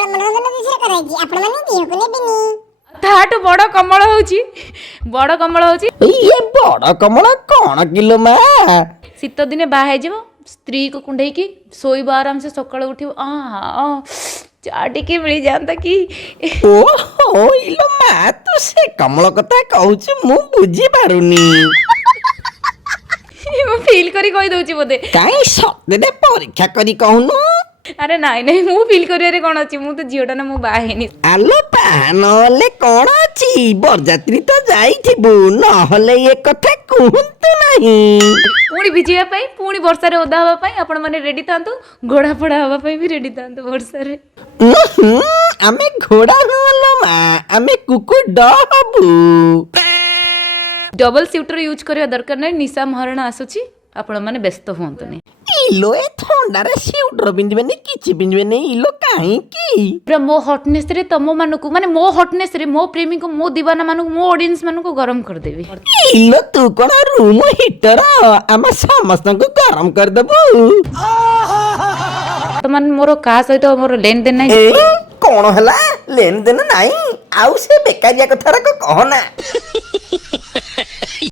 ମନୋରଞ୍ଜନ ବିଷୟ କରାଇଛି ଆପଣ ମାନେ ଦିହକୁ ନେବେନି। ତାଠୁ ବଡ କମଳ ହଉଛି ଇଏ ବଡ କମଳ କଣ କିଲୋ ମା? ଶୀତ ଦିନେ ବାହା ହେଇଯିବ, ସ୍ତ୍ରୀ କୁ କୁଣ୍ଡେଇକି ଶୋଇବ ଆରାମସେ, ସକାଳୁ ଉଠିବ ଚା ଟିକେ ମିଳିଯାଆନ୍ତା କି। ଓହୋ ଇଲୋ ମା ତୁ ସେ କମଳ କଥା କହୁଛୁ ମୁଁ ବୁଝିପାରୁନି। ମୁଁ ଫିଲ୍ କରି କହିଦଉଛି ବୋଧେ। କାଇଁ ସତରେ ପରୀକ୍ଷା କରି କହୁନୁ? ଆରେ ନାଇଁ ମୁଁ ଫିଲ୍ କରିବାରେ କଣ ଅଛି, ମୁଁ ତ ଝିଅଟା ନା, ମୁଁ ବାହା ହେଇନି। ଆଲୋ ବାହା ନହେଲେ କଣ ଅଛି, ବରଯାତ୍ରୀ ତ ଯାଇଥିବୁ, ନହେଲେ ଏ କଥା କୁହନ୍ତୁ ନାହିଁ। ପୁଣି ଭିଜିବା ପାଇଁ, ପୁଣି ବର୍ଷାରେ ଓଦା ହବା ପାଇଁ ଆପଣ ମାନେ ରେଡି ଥାନ୍ତୁ, ଘୋଡ଼ା ଫୋଡ଼ା ହବା ପାଇଁ ବି ରେଡି ଥାନ୍ତୁ ବର୍ଷାରେ। ଆମେ ଘୋଡ଼ା ନୁହଁ ମା, ଆମେ କୁକୁଡ ହବୁ। ଡବଲ ସିଉଟର ୟୁଜ୍ କରିବା ଦରକାର ନାହିଁ, ନିଶା ମହାରଣା ଆସୁଛି, ଆପଣ ମାନେ ବ୍ୟସ୍ତ ହୁଅନ୍ତୁନି। ଇଲୋ ଏ ଥଣ୍ଡାରେ ସିଉଟର ପିନ୍ଧିବେନି, କିଛି ପିନ୍ଧିବେନି ଇଲୋ, କାହିଁକି? ପୁରା ମୋ ହଟନେସ୍ ରେ ତମ ମାନଙ୍କୁ, ମାନେ ମୋ ହଟନେସ୍ ରେ ମୋ ପ୍ରେମୀକୁ, ମୋ ଦିବାନା ମାନଙ୍କୁ, ମୋ ଅଡିଏନ୍ସ ମାନଙ୍କୁ ଗରମ କରିଦେବି। ଇଲୋ ତୁ କଣ ରୁମ ହିଟର, ଆମେ ସମସ୍ତଙ୍କୁ ଗରମ କରିଦବୁ। ବର୍ତ୍ତମାନ ମୋର କାହା ସହିତ ମୋର ଲେନ ଦେନ ନାହିଁ। କଣ ହେଲା? ଲେନ ଦେନ ନାହିଁ? ଆଉ ସେ ବେକାରିଆ କଥାଟା କହନା।